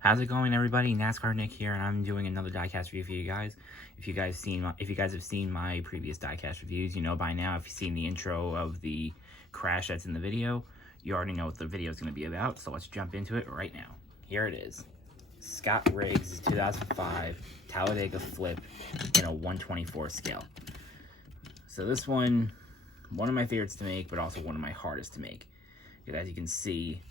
How's it going, everybody? NASCAR Nick here, and I'm doing another diecast review for you guys. If you guys have seen my previous diecast reviews, you know by now. If you've seen the intro of the crash that's in the video, you already know what the video is going to be about. So let's jump into it right now. Here it is: Scott Riggs' 2005 Talladega Flip in a 1/24 scale. So this one of my favorites to make, but also one of my hardest to make. As you can see,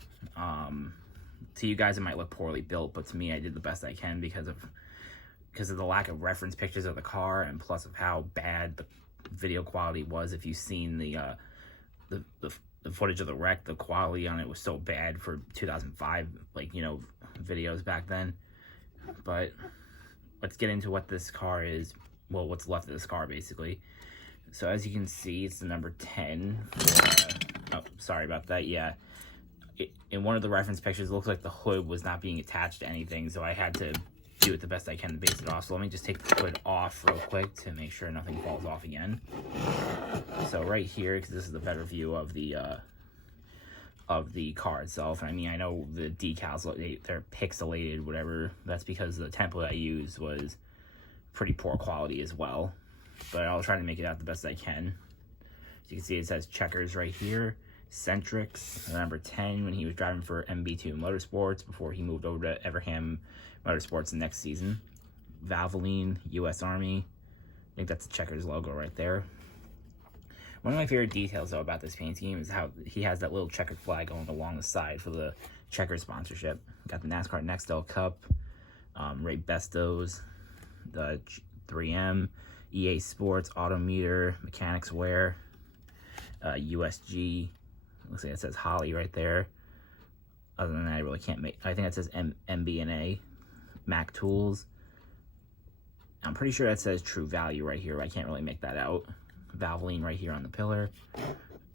to you guys it might look poorly built, but to me I did the best I can because of the lack of reference pictures of the car, and plus of how bad the video quality was. If you've seen the footage of the wreck, the quality on it was so bad for 2005, like, you know, videos back then. But let's get into what this car is. Well, what's left of this car, basically. So as you can see, it's the number 10 for, oh, sorry about that. Yeah, in one of the reference pictures, it looks like the hood was not being attached to anything, so I had to do it the best I can to base it off. So let me just take the hood off real quick to make sure nothing falls off again. So right here, because this is the better view of the car itself. I mean, I know the decals, they're pixelated, whatever. That's because the template I used was pretty poor quality as well. But I'll try to make it out the best I can. As you can see, it says Checkers right here. Centrix, number 10, when he was driving for MB2 Motorsports before he moved over to Everham Motorsports the next season. Valvoline, U.S. Army. I think that's the Checkers logo right there. One of my favorite details, though, about this paint scheme is how he has that little checkered flag going along the side for the Checkers sponsorship. Got the NASCAR Nextel Cup, Ray Bestos, the 3M, EA Sports, Autometer, Mechanics Wear, USG. Looks like it says Holly right there. Other than that, I really can't make. I think it says MB&A, Mac Tools. I'm pretty sure that says True Value right here, but I can't really make that out. Valvoline right here on the pillar.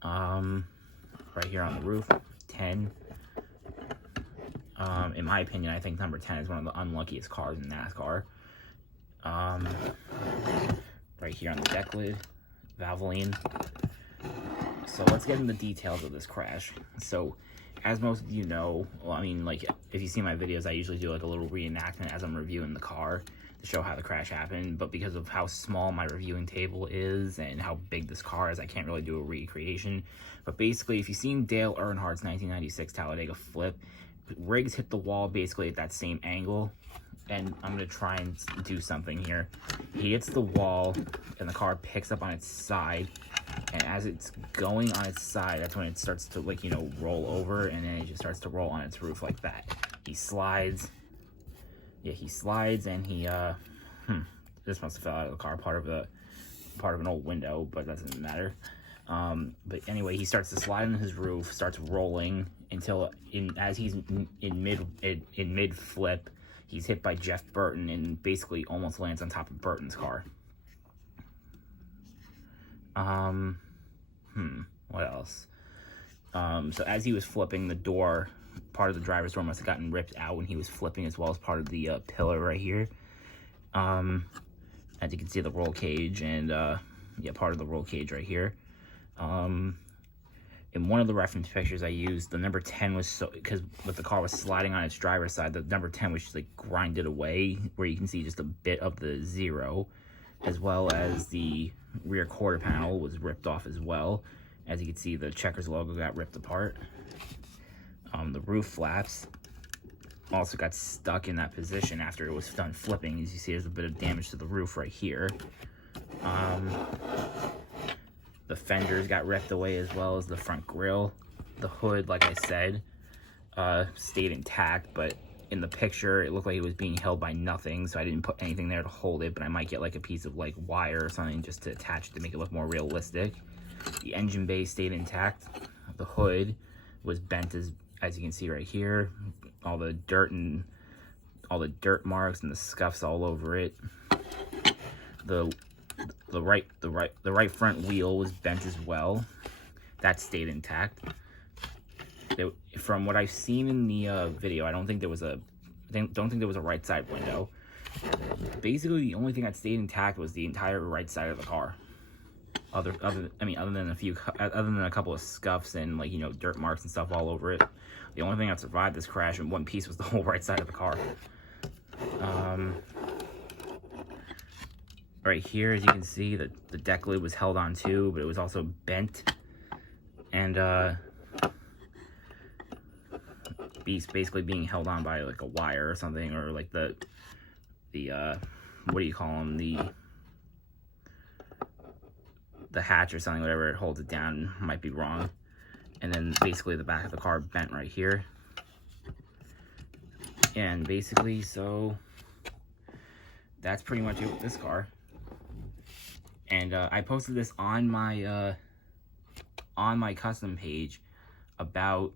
Right here on the roof, 10. In my opinion, I think number 10 is one of the unluckiest cars in NASCAR. Right here on the deck lid, Valvoline. So let's get into the details of this crash. So, as most of you know, well, I mean, like, if you see my videos, I usually do like a little reenactment as I'm reviewing the car to show how the crash happened. But because of how small my reviewing table is and how big this car is, I can't really do a recreation. But basically, if you've seen Dale Earnhardt's 1996 Talladega Flip, Riggs hit the wall basically at that same angle. And I'm going to try and do something here. He hits the wall, and the car picks up on its side. And as it's going on its side, that's when it starts to, like, you know, roll over. And then it just starts to roll on its roof like that. He slides. Yeah, he slides, and he, this must have fell out of the car. Part of an old window, but that doesn't matter. But anyway, he starts to slide on his roof, starts rolling until, as he's in mid flip, he's hit by Jeff Burton and basically almost lands on top of Burton's car. What else? So as he was flipping, the door, part of the driver's door must have gotten ripped out when he was flipping, as well as part of the pillar right here. As you can see, the roll cage and, yeah, part of the roll cage right here. In one of the reference pictures I used, the number 10 was so, because with the car was sliding on its driver's side, the number 10 was just like grinded away, where you can see just a bit of the 0, as well as the rear quarter panel was ripped off as well. As you can see, the Checkers logo got ripped apart. The roof flaps also got stuck in that position after it was done flipping. As you see, there's a bit of damage to the roof right here. The fenders got ripped away, as well as the front grille. The hood, like I said, stayed intact, but in the picture, it looked like it was being held by nothing, so I didn't put anything there to hold it, but I might get like a piece of like wire or something just to attach it to make it look more realistic. The engine bay stayed intact. The hood was bent, as you can see right here. All the dirt marks and the scuffs all over it. The right front wheel was bent as well. That stayed intact. From what I've seen in the video, I don't think there was a right side window. Basically, the only thing that stayed intact was the entire right side of the car. other than a couple of scuffs and, like, you know, dirt marks and stuff all over it. The only thing that survived this crash in one piece was the whole right side of the car. Right here, as you can see, the deck lid was held on too, but it was also bent. And basically being held on by, like, a wire or something, or like the what do you call them, the hatch or something, whatever it holds it down, might be wrong. And then basically the back of the car bent right here. And basically, so that's pretty much it with this car. And I posted this on my custom page about,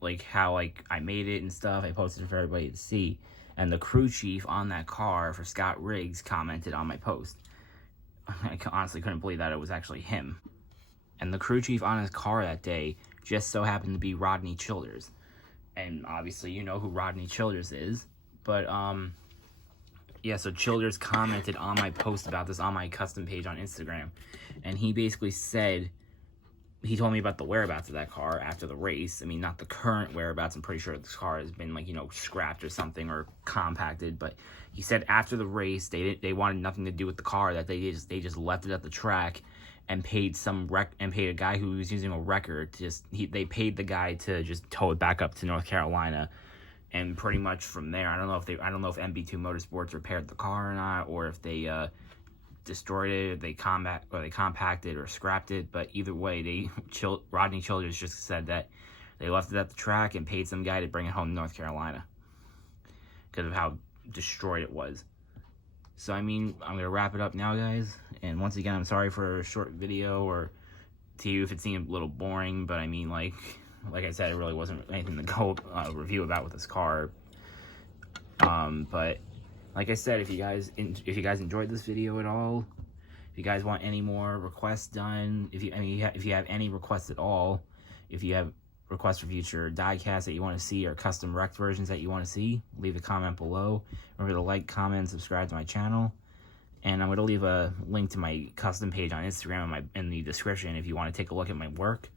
like, how, like, I made it and stuff. I posted it for everybody to see. And the crew chief on that car for Scott Riggs commented on my post. I honestly couldn't believe that it was actually him. And the crew chief on his car that day just so happened to be Rodney Childers. And obviously you know who Rodney Childers is. But, yeah, so Childers commented on my post about this on my custom page on Instagram. And he basically said, he told me about the whereabouts of that car after the race. I mean, not the current whereabouts. I'm pretty sure this car has been, like, you know, scrapped or something, or compacted. But he said after the race, they wanted nothing to do with the car. That they just left it at the track, and paid a guy who was using a wrecker to they paid the guy to just tow it back up to North Carolina. And pretty much from there, I don't know if MB2 Motorsports repaired the car or not, or if they destroyed it, they compacted or scrapped it. But either way, Rodney Childers just said that they left it at the track and paid some guy to bring it home to North Carolina because of how destroyed it was. So, I mean, I'm gonna wrap it up now, guys. And once again, I'm sorry for a short video, or to you if it seemed a little boring. But I mean, like I said, it really wasn't anything to go review about with this car. But like I said, if you guys enjoyed this video at all, if you guys want any more requests done, if you have any requests at all, if you have requests for future diecasts that you want to see, or custom wrecked versions that you want to see, leave a comment below. Remember to like, comment, and subscribe to my channel. And I'm going to leave a link to my custom page on Instagram in the description if you want to take a look at my work.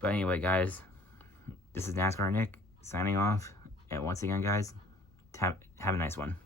But anyway, guys, this is NASCAR Nick signing off. And once again, guys, have a nice one.